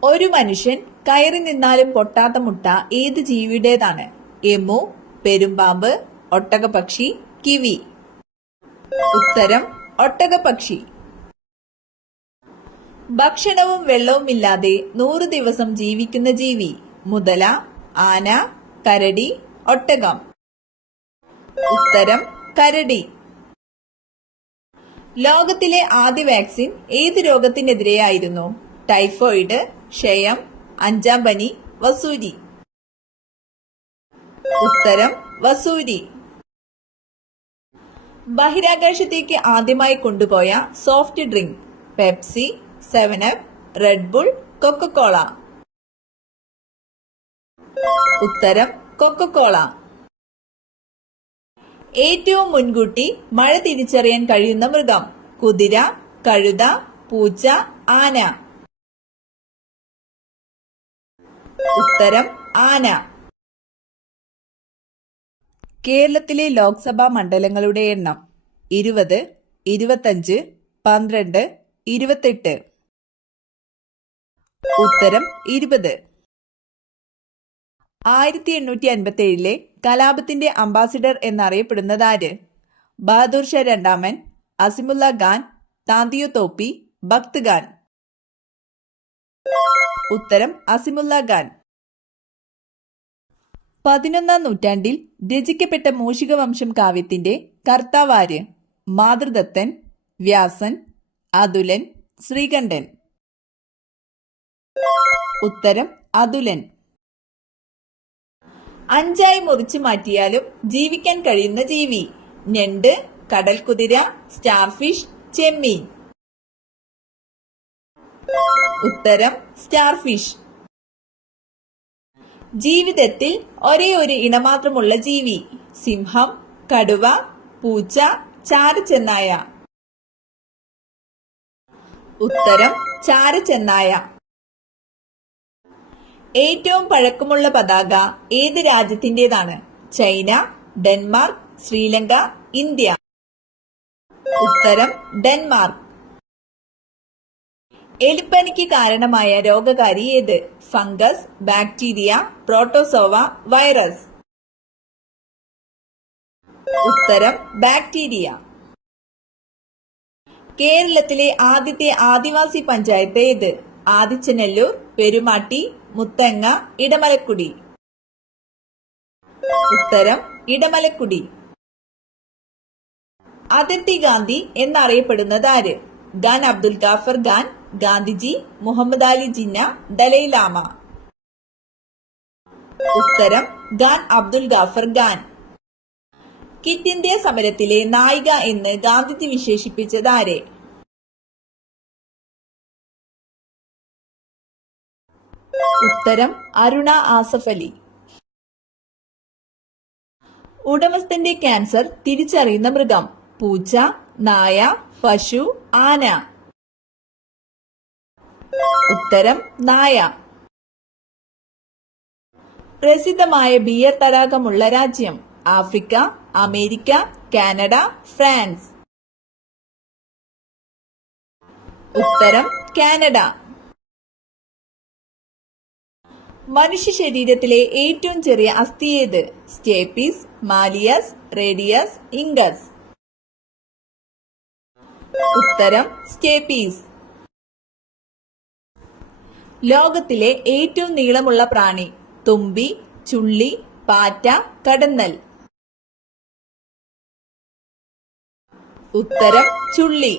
ഒരു മനുഷ്യൻ കയറി നിന്നാലും പൊട്ടാത്ത മുട്ട ഏത് ജീവിയുടേതാണ്? Emu, പെരുമ്പാമ്പ്, ഒട്ടകപക്ഷി, kiwi. ഉത്തരം ഒട്ടകപക്ഷി. ഭക്ഷണവും വെള്ളവുമില്ലാതെ 100 ദിവസം ജീവിക്കുന്ന ജീവി? മുതല, ആന, കരടി, ഒട്ടകം. ഉത്തരം കരടി. ലോകത്തിലെ ആദ്യ വാക്സിൻ ഏത് രോഗത്തിനെതിരെയായിരുന്നു? ടൈഫോയിഡ്, ക്ഷയം, 5-ാം പനി, വസൂരി. ഉത്തരം വസൂരി. ബഹിരാകാശത്തേക്ക് ആദ്യമായി കൊണ്ടുപോയ soft drink? Pepsi, 7up, red bull, Coca Cola. ഉത്തരം കൊക്കക്കോള. ഏറ്റവും മുൻകൂട്ടി മഴ തിരിച്ചറിയാൻ കഴിയുന്ന മൃഗം? കുതിര, കഴുത, പൂച്ച, ആന. ഉത്തരം ആന. കേരളത്തിലെ ലോക്സഭാ മണ്ഡലങ്ങളുടെ എണ്ണം? 20, 25, 12, 28. ഉത്തരം 20. 1857 കലാപത്തിന്റെ അംബാസിഡർ എന്നറിയപ്പെടുന്നത് ആര്? ബഹാദൂർ ഷാ രണ്ടാമൻ, അസിമുല്ല ഖാൻ, താന്തിയോ തോപ്പി, ബക്ത് ഖാൻ. ഉത്തരം അസിമുല്ല ഖാൻ. 11-ാം നൂറ്റാണ്ടിൽ രചിക്കപ്പെട്ട മൂഷികവംശം കാവ്യത്തിന്റെ കർത്താവാര്? മാതൃദത്തൻ, വ്യാസൻ, അതുലൻ, ശ്രീകണ്ഠൻ. ഉത്തരം അതുലൻ. 5ആയി മുറിച്ചു മാറ്റിയാലും ജീവിക്കാൻ കഴിയുന്ന ജീവി? ഞണ്ട്, കടൽക്കുതിര, സ്റ്റാർഫിഷ്, ചെമ്മീൻ. ഉത്തരം സ്റ്റാർഫിഷ്. ജീവിതത്തിൽ ഒരേ ഒരു ഇണമാത്രമുള്ള ജീവി? സിംഹം, കടുവ, പൂച്ച, ചാരച്ചെന്നായ. ഉത്തരം ചാരച്ചെന്നായ. ഏറ്റവും പഴക്കമുള്ള പതാക ഏത് രാജ്യത്തിന്റേതാണ്? China, Denmark, Sri Lanka, India. ഉത്തരം ഡെൻമാർക്ക്. എലിപ്പനിക്ക് കാരണമായ രോഗകാരി ഏത്? Fungus, bacteria, protozoa, virus. ഉത്തരം ബാക്ടീരിയ. കേരളത്തിലെ ആദ്യത്തെ ആദിവാസി പഞ്ചായത്ത് ഏത്? ആദിച്ചനല്ലൂർ, പെരുമാട്ടി, മുത്തങ്ങ, ഇടമലക്കുടി. ഉത്തരം ഇടമലക്കുടി. അതിർത്തി ഗാന്ധി എന്നറിയപ്പെടുന്നത് ആര്? ഖാൻ അബ്ദുൽ ഗാഫർ ഖാൻ, ഗാന്ധിജി, മുഹമ്മദ് അലി ജിന്ന, ദലൈലാമ. ഉത്തരം ഖാൻ അബ്ദുൽ ഗാഫർ ഖാൻ. ക്വിറ്റ് ഇന്ത്യ സമരത്തിലെ നായിക എന്ന് ഗാന്ധിജി വിശേഷിപ്പിച്ചത് ആരെ? ഉത്തരം അരുണ ആസഫ് അലി. ഉടമസ്ഥന്റെ ക്യാൻസർ തിരിച്ചറിയുന്ന മൃഗം? പൂച്ച, നായ, പശു, ആന. ഉത്തരം നായ. പ്രസിദ്ധമായ ബിയർ തടാകമുള്ള രാജ്യം? Africa, America, Canada, France. ഉത്തരം കാനഡ. മനുഷ്യ ശരീരത്തിലെ ഏറ്റവും ചെറിയ അസ്ഥി ഏത്? Stapes, malleus, radius, incus. ഉത്തരം സ്റ്റേപ്പീസ്. ലോകത്തിലെ ഏറ്റവും നീളമുള്ള പ്രാണി? തുമ്പി, ചുള്ളി, പാറ്റ, കടന്നൽ. ഉത്തരം ചുള്ളി.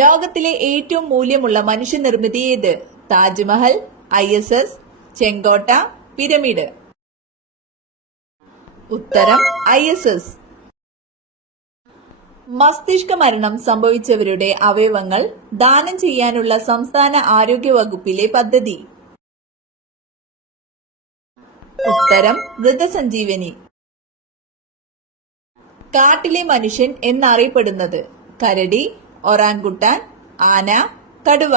ലോകത്തിലെ ഏറ്റവും മൂല്യമുള്ള മനുഷ്യനിർമ്മിതി ഏത്? താജ്മഹൽ, ISS, ചെങ്കോട്ട, പിരമിഡ്. ഉത്തരം ISS. മസ്തിഷ്ക മരണം സംഭവിച്ചവരുടെ അവയവങ്ങൾ ദാനം ചെയ്യാനുള്ള സംസ്ഥാന ആരോഗ്യ വകുപ്പിലെ പദ്ധതി? ഉത്തരം മൃതസഞ്ജീവനി. കാട്ടിലെ മനുഷ്യൻ എന്നറിയപ്പെടുന്നത്? കരടി, ഒറാങ്കുട്ടാൻ, ആന, കടുവ.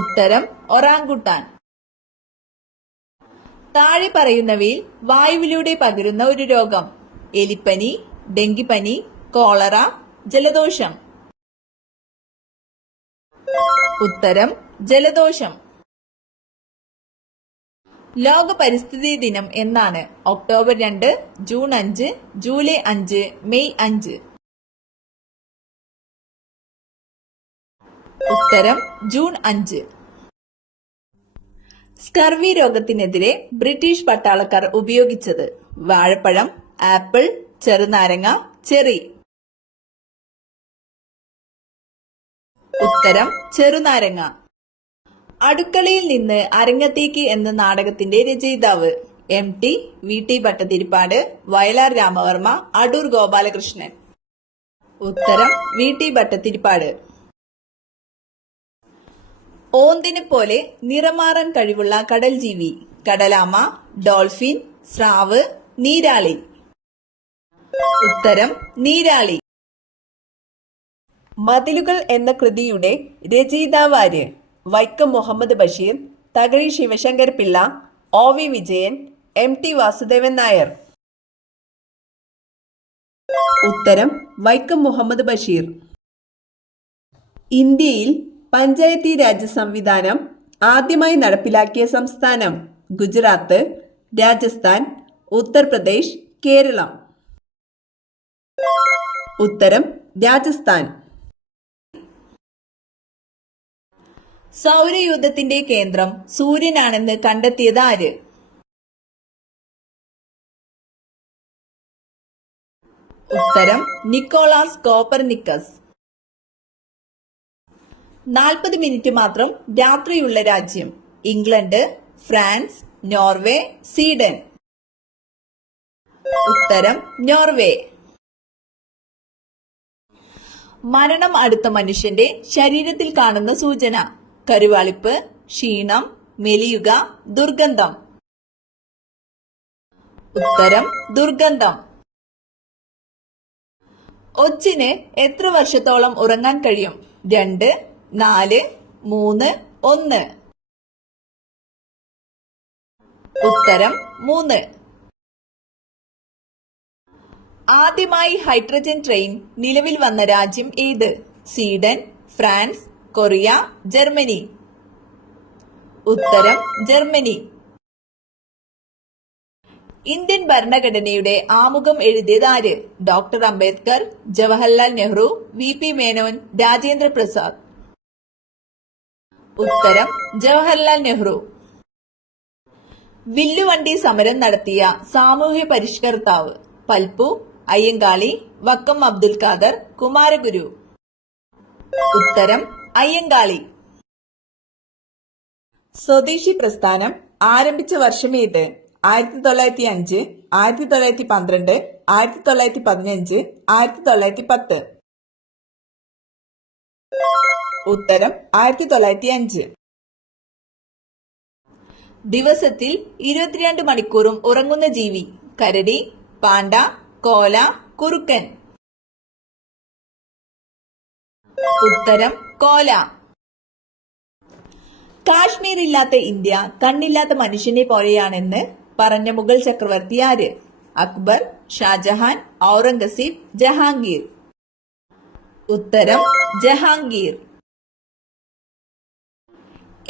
ഉത്തരം ഒറാങ്കുട്ടാൻ. താഴെ പറയുന്നവയിൽ വായുവിലൂടെ പകരുന്ന ഒരു രോഗം? എലിപ്പനി, ഡെങ്കിപ്പനി, കോളറ, ജലദോഷം. ഉത്തരം ജലദോഷം. ലോക പരിസ്ഥിതി ദിനം എന്നാണ്? October 2, June 5, July 5, May 5. ഉത്തരം ജൂൺ 5. സ്കർവി രോഗത്തിനെതിരെ ബ്രിട്ടീഷ് പട്ടാളക്കാർ ഉപയോഗിച്ചത്? വാഴപ്പഴം, ആപ്പിൾ, ചെറുനാരങ്ങ, ചെറി. ഉത്തരം ചെറുനാരങ്ങ. അടുക്കളയിൽ നിന്ന് അരങ്ങത്തേക്ക് എന്ന നാടകത്തിന്റെ രചയിതാവ്? MT, VT Bhattathiripad, Vayalar Ramavarma, Adoor Gopalakrishnan. ഉത്തരം VT ഭട്ടതിരിപ്പാട്. ഓന്തിനെ പോലെ നിറമാറാൻ കഴിവുള്ള കടൽ ജീവി? കടലാമ, ഡോൾഫിൻ, സ്രാവ്, നീരാളി. ഉത്തരം നീരാളി. മതിലുകൾ എന്ന കൃതിയുടെ രചയിതാവാര്? Vaikom Muhammad Basheer, Thakazhi Sivasankar Pillai, OV Vijayan, MT Vasudevan Nair. ഉത്തരം വൈക്കം മുഹമ്മദ് ബഷീർ. ഇന്ത്യയിൽ പഞ്ചായത്തി രാജ് സംവിധാനം ആദ്യമായി നടപ്പിലാക്കിയ സംസ്ഥാനം? ഗുജറാത്ത്, രാജസ്ഥാൻ, ഉത്തർപ്രദേശ്, കേരളം. ഉത്തരം രാജസ്ഥാൻ. സൗരയൂഥത്തിന്റെ കേന്ദ്രം സൂര്യനാണെന്ന് കണ്ടെത്തിയത് ആര്? ഉത്തരം നിക്കോളാസ് കോപ്പർനിക്കസ്. 40 മിനിറ്റ് മാത്രം രാത്രിയുള്ള രാജ്യം? England, France, Norway, Sweden. ഉത്തരം നോർവേ. മരണം അടുത്ത മനുഷ്യന്റെ ശരീരത്തിൽ കാണുന്ന സൂചന? കരുവാളിപ്പ്, ക്ഷീണം, മെലിയുക, ദുർഗന്ധം. ഉത്തരം ദുർഗന്ധം. ഒച്ചിന് എത്ര വർഷത്തോളം ഉറങ്ങാൻ കഴിയും? 2, 4, 3, 1. ഉത്തരം 3. ആദ്യമായി ഹൈഡ്രജൻ ട്രെയിൻ നിലവിൽ വന്ന രാജ്യം ഏത്? Sweden, France, Korea, Germany. ഉത്തരം ജർമ്മനി. ഇന്ത്യൻ ഭരണഘടനയുടെ ആമുഖം എഴുതിയത് ആര്? Doctor Ambedkar, Jawaharlal Nehru, VP Menon, Rajendra Prasad. ഉത്തരം ജവഹർലാൽ നെഹ്റു. വില്ലുവണ്ടി സമരം നടത്തിയ സാമൂഹ്യ പരിഷ്കർത്താവ്? പൽപ്പു, അയ്യങ്കാളി, വക്കം അബ്ദുൽ ഖാദർ, കുമാരഗുരു. ഉത്തരം അയ്യങ്കാളി. സ്വദേശി പ്രസ്ഥാനം ആരംഭിച്ച വർഷം ഏത്? 1905, 1912, 1915, 1910. ഉത്തരം 1905. ദിവസത്തിൽ 22 മണിക്കൂറും ഉറങ്ങുന്ന ജീവി? കരടി, പാണ്ട, കോല, കുറുക്കൻ. ഉത്തരം കോല. കാശ്മീർ ഇല്ലാത്ത ഇന്ത്യ കണ്ണില്ലാത്ത മനുഷ്യനെ പോലെയാണെന്ന് പറഞ്ഞ മുഗൾ ചക്രവർത്തി ആര്? അക്ബർ, ഷാജഹാൻ, ഔറംഗസീബ്, ജഹാംഗീർ. ഉത്തരം ജഹാംഗീർ.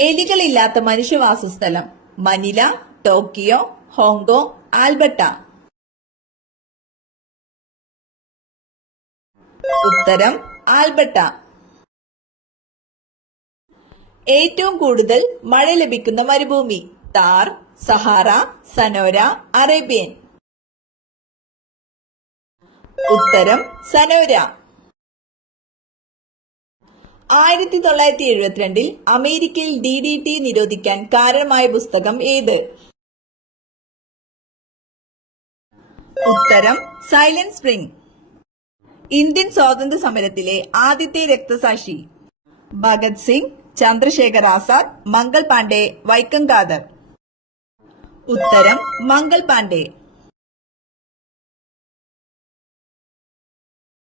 എലികളില്ലാത്ത മനുഷ്യവാസസ്ഥലം? Manila, Tokyo, Hong Kong, Alberta. ഉത്തരം ആൽബർട്ട. ഏറ്റവും കൂടുതൽ മഴ ലഭിക്കുന്ന മരുഭൂമി? Thar, Sahara, Sonora, Arabian. ഉത്തരം സനോര. 1972 അമേരിക്കയിൽ DDT നിരോധിക്കാൻ കാരണമായ പുസ്തകം ഏത്? ഉത്തരം സൈലന്റ് സ്പ്രിംഗ്. ഇന്ത്യൻ സ്വാതന്ത്ര്യ സമരത്തിലെ ആദ്യത്തെ രക്തസാക്ഷി? ഭഗത് സിംഗ്, ചന്ദ്രശേഖർ ആസാദ്, മംഗൾ പാണ്ഡെ, വൈക്കം ഖാദർ. ഉത്തരം മംഗൾ പാണ്ഡെ.